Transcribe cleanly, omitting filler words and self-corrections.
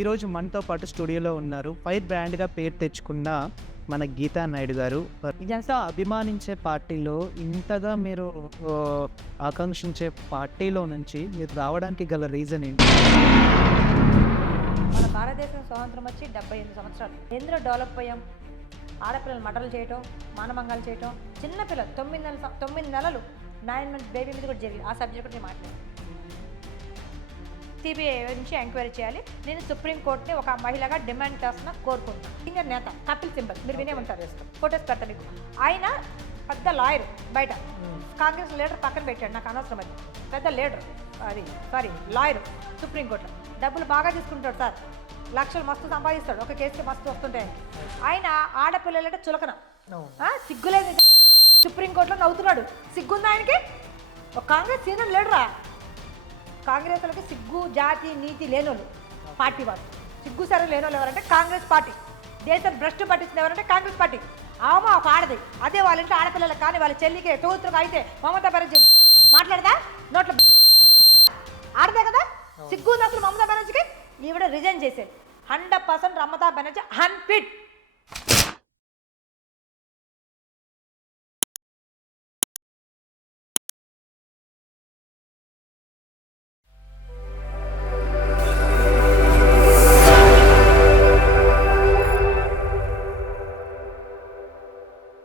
ఈరోజు మనతో పాటు స్టూడియోలో ఉన్నారు. ఫైర్ బ్రాండ్గా పేరు తెచ్చుకున్న మన గీతా నాయుడు గారు. ఇదంతా అభిమానించే పార్టీలో ఇంతగా మీరు ఆకాంక్షించే పార్టీలో నుంచి మీరు రావడానికి గల రీజన్ ఏంటి? మన భారతదేశం స్వాతంత్రం వచ్చి 78 సంవత్సరాలు. ఎందులో డెవలప్ అయ్యాం? ఆడపిల్లలు మటలు చేయటం, మానమంగాలు చేయటం, చిన్నపిల్లలు 9 నెలలు 9 మంత్స్ బేబీ మీద కూడా జరిగింది. ఆ సబ్జెక్ట్ కూడా మాట్లాడాను. సిబిఐ నుంచి ఎంక్వైరీ చేయాలి. నేను సుప్రీంకోర్టుని ఒక మహిళగా డిమాండ్ చేస్తున్నా, కోరుకుంటున్నాను. సీనియర్ నేత కపిల్ సింబల్, మీరు వినే ఉంటారు, ఫోటోస్ పెడతా మీకు. ఆయన పెద్ద లాయర్, బయట కాంగ్రెస్ లీడర్ పక్కన పెట్టాడు, నాకు అనవసరం అది. పెద్ద లీడర్, లాయర్ సుప్రీంకోర్టులో డబ్బులు బాగా తీసుకుంటాడు సార్, లక్షలు మస్తు సంపాదిస్తాడు, ఒక కేసుకి మస్తు వస్తుంటాయి. ఆయన ఆడపిల్లలంటే చులకన, సిగ్గులేదు. సుప్రీంకోర్టులో నవ్వుతున్నాడు, సిగ్గుంది ఆయనకి. ఒక కాంగ్రెస్ సీనియర్ లీడరా. కాంగ్రెస్ వాళ్ళకి సిగ్గు జాతి నీతి లేనోళ్ళు పార్టీ వాళ్ళు. సిగ్గు సరే లేనోళ్ళు ఎవరంటే కాంగ్రెస్ పార్టీ. దేశం భ్రష్టు పట్టించిన ఎవరంటే కాంగ్రెస్ పార్టీ. ఆమె ఒక ఆడది, అదే వాళ్ళ ఇంట్లో ఆడపిల్లలకు కానీ వాళ్ళ చెల్లికి తోతులకు అయితే మమతా బెనర్జీ మాట్లాడదా? నోట్లో ఆడదే కదా. సిగ్గు ఉంది అసలు మమతా బెనర్జీకి. ఈవిడ రిజైన్ చేసేది. 100% మమతా బెనర్జీ అన్ఫిట్.